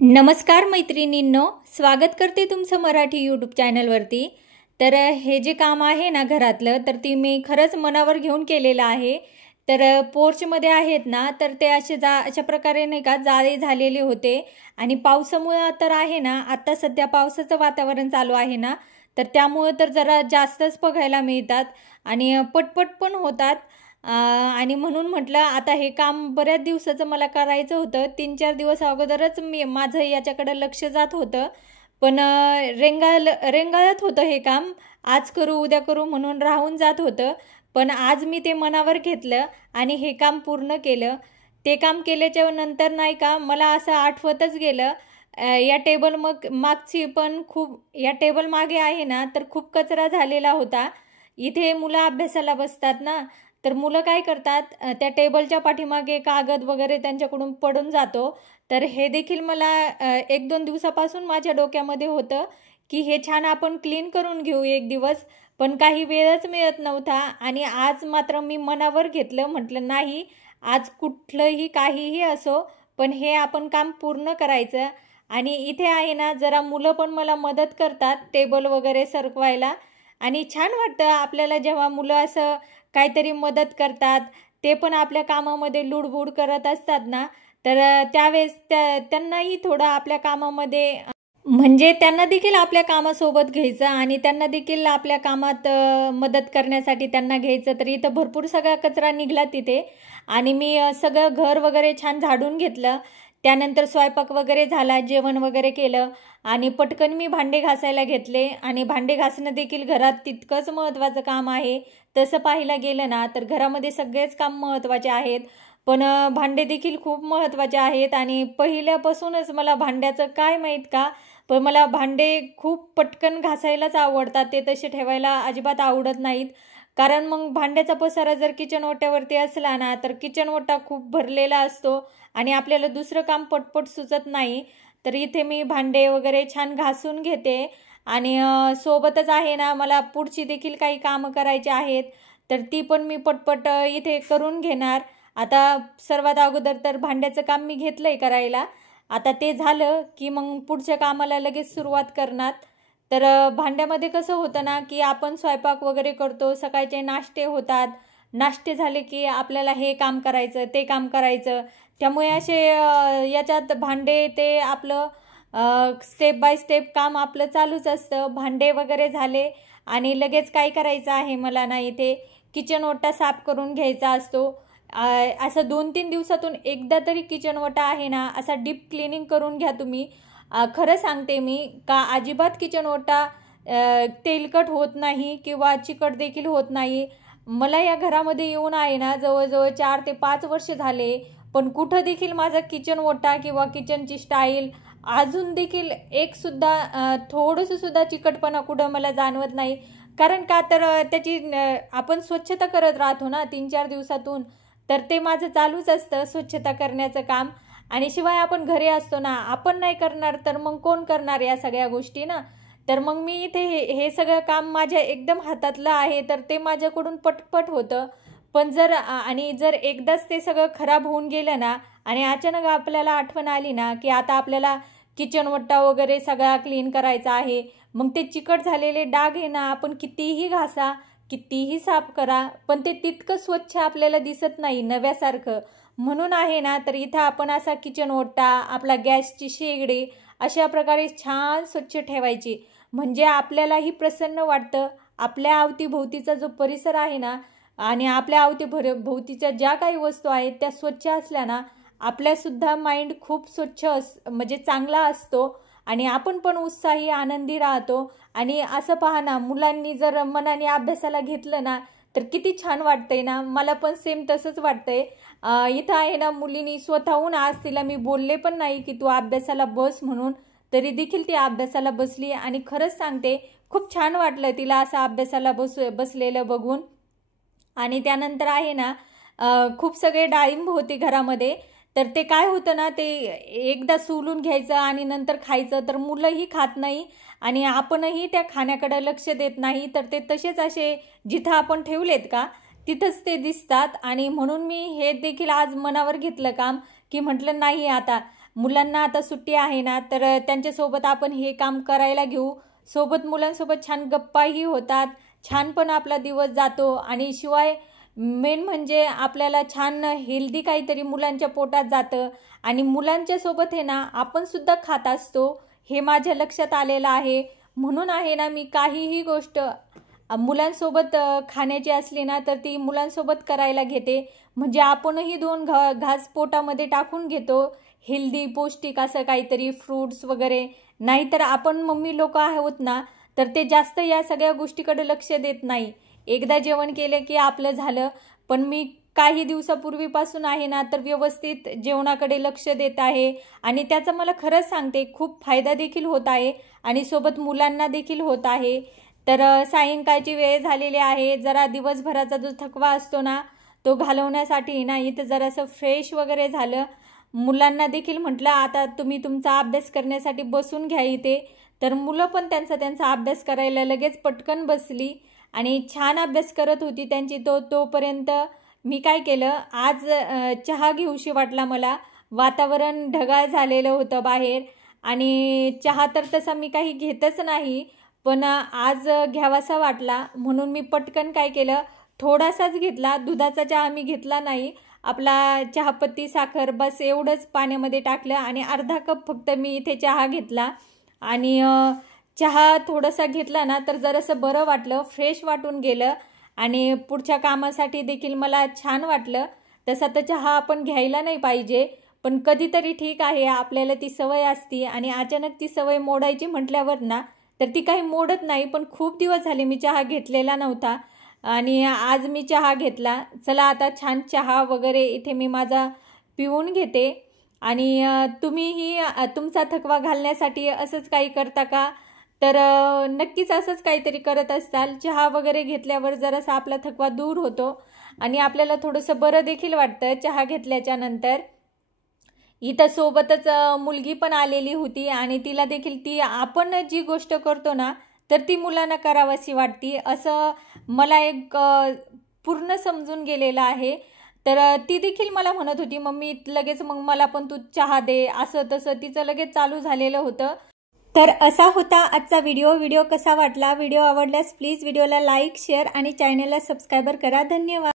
नमस्कार मैत्रिणींनो, स्वागत करते तुमचं मराठी यूट्यूब चॅनलवरती। तर हे जे काम आहे ना घरातलं, तर ती मी खरंच मनावर घेऊन केलेलं आहे। तर पोर्चमध्ये आहेत ना, तर ते अशा प्रकारे नाही का जाळे झालेले होते आणि पावसामुळे तर आहे ना, आता सध्या पावसाचं वातावरण चालू आहे ना, तर त्यामुळे तर जरा जास्तच बघायला मिळतात आणि पटपट पण होतात। आणि म्हणून म्हटलं आता हे काम बऱ्याच दिवसाचं मला करायचं होतं। 3-4 दिवस अगोदरच माझं याच्याकडे लक्ष जात होतं, पण रेंगाळत होतं हे काम। आज करू उद्या करू म्हणून राहून जात होतं, पण आज मी ते मनावर घेतलं आणि हे काम पूर्ण केलं। ते काम केल्याच्या नंतर नाही का मला असं आठवतच गेलं, या टेबल मागची पण खूप, या टेबल मागे आहे ना तर खूप कचरा झालेला होता। इथे मुलं अभ्यासाला बसतात ना, तर मुलं काय करतात, त्या टेबलच्या पाठीमागे कागद वगैरे त्यांच्याकडून पडून जातो। तर हे देखील मला 1-2 दिवसापासून माझ्या डोक्यामध्ये होतं की हे छान आपण क्लीन करून घेऊ एक दिवस, पण काही वेळच मिळत नव्हता। आणि आज मात्र मी मनावर घेतलं, म्हटलं नाही, आज कुठलंही काहीही असो पण हे आपण काम पूर्ण करायचं। आणि इथे आहे ना जरा मुलं पण मला मदत करतात टेबल वगैरे सरकवायला, आणि छान वाटतं आपल्याला जेव्हा मुलं असं काहीतरी मदत करतात। ते पण आपल्या कामामध्ये लुडबुड करत असतात ना, तर त्यावेळेस त्यांनाही थोडं आपल्या कामामध्ये म्हणजे त्यांना देखील आपल्या कामासोबत घ्यायचं आणि त्यांना देखील आपल्या कामात मदत करण्यासाठी त्यांना घ्यायचं। तर इथं भरपूर सगळा कचरा निघाला तिथे, आणि मी सगळं घर वगैरे छान झाडून घेतलं। त्यानंतर स्वयंपाक वगैरे झाला, जेवण वगैरे केलं आणि पटकन मी भांडे घासायला घेतले। आणि भांडे घासणं देखील घरात तितकंच महत्त्वाचं काम आहे। तसं पाहायला गेलं ना तर घरामध्ये सगळेच काम महत्त्वाचे आहेत, पण भांडे देखील खूप महत्त्वाचे आहेत। आणि पहिल्यापासूनच मला भांड्याचं काय माहीत का, पण मला भांडे खूप पटकन घासायलाच आवडतात, ते तसे ठेवायला अजिबात आवडत नाहीत। कारण मग भांड्याचा पसारा जर किचन ओट्यावरती असला ना, तर किचन ओटा खूप भरलेला असतो आणि आपल्याला दुसरं काम पटपट सुचत नाही। तर इथे मी भांडे वगैरे छान घासून घेते आणि सोबतच आहे ना मला पुढची देखील काही कामं करायची आहेत, तर ती पण मी पटपट इथे करून घेणार। आता सर्वात अगोदर तर भांड्याचं काम मी घेतलंय करायला, आता ते झालं की मग पुढच्या कामाला लगेच सुरुवात करणार। तर भांड्यामध्ये कसं होतं ना की आपण स्वयंपाक वगैरे करतो, सकाळचे नाश्ते होतात, नाश्ते झाले की आपल्याला हे काम करायचं ते काम करायचं, त्यामुळे असे याच्यात भांडे ते आपलं स्टेप बाय स्टेप काम आपलं चालूच असतं। भांडे वगैरे झाले आणि लगेच काय करायचं आहे मला ना, इथे किचन ओटा साफ करून घ्यायचा असतो। असं 2-3 दिवसातून एकदा तरी किचन ओटा आहे ना असा डीप क्लिनिंग करून घ्या तुम्ही। खरं सांगते मी का अजिबात किचन ओटा तेलकट होत नाही किंवा चिकट देखील होत नाही। मला या घरामध्ये येऊन आहे ना जवळजवळ 4 ते 5 वर्ष झाले, पण कुठं देखील माझा किचन ओटा किंवा किचनची स्टाईल अजून देखील एक सुद्धा थोडंसं सुद्धा चिकटपणा कुठं मला जाणवत नाही। कारण का तर त्याची आपण स्वच्छता करत राहतो ना 3-4 दिवसातून, तर ते माझं चालूच असतं स्वच्छता करण्याचं काम। आणि शिवाय आपण घरी असतो ना, आपण नाही करणार तर मग कोण करणार या सगळ्या गोष्टी ना। तर मग मी इथे हे सगळं काम माझ्या एकदम हातातलं आहे, तर ते माझ्याकडून पटपट होतं। पण जर एकदाच ते सगळं खराब होऊन गेलं ना आणि अचानक आपल्याला आठवण आली ना की आता आपल्याला किचन ओटा वगैरे सगळा क्लीन करायचा आहे, मग ते चिकट झालेले डाग आहे ना, आपण कितीही घासा कितीही साफ करा पण ते तितकं स्वच्छ आपल्याला दिसत नाही नव्यासारखं। म्हणून आहे ना, तर इथं आपण असा किचन ओटा, आपला गॅसची शेगडी अशा प्रकारे छान स्वच्छ ठेवायची, म्हणजे आपल्यालाही प्रसन्न वाटतं। आपल्या अवतीभोवतीचा जो परिसर आहे ना आणि आपल्या अवतीभोवतीच्या ज्या काही वस्तू आहेत त्या स्वच्छ असल्या ना, आपल्यासुद्धा माइंड खूप स्वच्छ म्हणजे चांगला असतो आणि आपण पण उत्साही आनंदी राहतो। आणि असं पहा ना, मुलांनी जर मनाने अभ्यासाला घेतलं ना तर किती छान वाटतंय ना, मला पण सेम तसंच वाटतंय। इथं आहे ना मुलीनी स्वतःहून, आज तिला मी बोलले पण नाही की तू अभ्यासाला बस म्हणून, तरी देखील ती अभ्यासाला बसली आणि खरंच सांगते खूप छान वाटलं तिला असं अभ्यासाला बसलेलं बघून। आणि त्यानंतर आहे ना खूप सगळे डाळिंब होते घरामध्ये, तर ते काय होतं ना, ते एकदा सोलून घ्यायचं आणि नंतर खायचं, तर मुलंही खात नाही आणि आपणही त्या खाण्याकडे लक्ष देत नाही, तर ते तसेच असे जिथं आपण ठेवलेत का तिथंच ते दिसतात। आणि म्हणून मी हे देखील आज मनावर घेतलं काम की म्हटलं नाही, आता मुलांना आता सुट्टी आहे ना, तर त्यांच्यासोबत आपण हे काम करायला घेऊ. सोबत मुलांसोबत छान गप्पाही होतात, छान पण आपला दिवस जातो आणि शिवाय मेन म्हणजे आपल्याला छान हेल्दी काहीतरी मुलांच्या पोटात जातं आणि मुलांच्या सोबत आहे ना आपण सुद्धा खात असतो, हे माझ्या लक्षात आलेलं आहे. म्हणून आहे ना मी काहीही गोष्ट मुलांसोबत खाण्याची असली ना तर ती मुलांसोबत करायला घेते. म्हणजे आपणही दोन घास पोटामध्ये टाकून घेतो, हेल्दी पौष्टिक असं काहीतरी फ्रूट्स वगैरे. नाहीतर आपण मम्मी लोक आहोत ना, तर ते जास्त या सगळ्या गोष्टीकडे लक्ष देत नाही. एकदा जेवण केलं की आपलं झालं. पण मी काही दिवसापूर्वीपासून आहे ना तर व्यवस्थित जेवणाकडे लक्ष देत आहे आणि त्याचा मला खरंच सांगते खूप फायदा देखील होत आहे आणि सोबत मुलांना देखील होत आहे. तर सायंकाळची वेळ झालेली आहे. जरा दिवसभराचा जो थकवा असतो ना तो घालवण्यासाठी ना इथं जरासं फ्रेश वगैरे झालं. मुलांना देखील म्हटलं आता तुम्ही तुमचा अभ्यास करण्यासाठी बसून घ्या इथे. तर मुलं पण त्यांचा अभ्यास करायला लगेच पटकन बसली आणि छान अभ्यास करत होती त्यांची. तोपर्यंत मी काय केलं, आज चहा घेऊशी वाटला मला. वातावरण ढगाळ झालेलं होतं बाहेर आणि चहा तर तसा मी काही घेतच नाही, पण आज घ्यावासा वाटला म्हणून मी पटकन काय केलं, थोडासाच घेतला. दुधाचा चहा मी घेतला नाही. आपला चहापत्ती साखर बस एवढंच पाण्यामध्ये टाकलं आणि अर्धा कप फक्त मी इथे चहा घेतला. आणि चहा थोडासा घेतला ना तर जरासं बरं वाटलं, फ्रेश वाटून गेलं आणि पुढच्या कामासाठी देखील मला छान वाटलं. तसा तर चहा आपण घ्यायला नाही पाहिजे, पण कधीतरी ठीक आहे, आपल्याला ती सवय असती आणि अचानक ती सवय मोडायची म्हटल्यावर ना तर ती काही मोडत नाही. पण खूप दिवस झाले मी चहा घेतलेला नव्हता आणि आज मी चहा घेतला. चला आता छान चहा वगैरे इथे मी माझा पिऊन घेते. आणि तुम्हीही तुमचा थकवा घालण्यासाठी असंच काही करता का? तर नक्कीच असंच काहीतरी करत असाल. चहा वगैरे घेतल्यावर जरासा आपला थकवा दूर होतो आणि आपल्याला थोडंसं बरं देखील वाटतं चहा घेतल्याच्या नंतर. इथं सोबतच मुलगी पण आलेली होती आणि तिला देखील ती आपण जी गोष्ट करतो ना तर ती मुलांना करावीशी वाटते असं मला एक पूर्ण समजून गेलेलं आहे. तर ती देखील मला म्हणत होती मम्मी लगेच मग मला पण तू चहा दे, असं तसं तिचं लगेच चालू झालेलं होतं. तर असा होता आजचा व्हिडिओ कसा वाटला? व्हिडिओ आवडल्यास प्लीज व्हिडिओला लाईक शेअर आणि चॅनलला सबस्क्राईबर करा. धन्यवाद.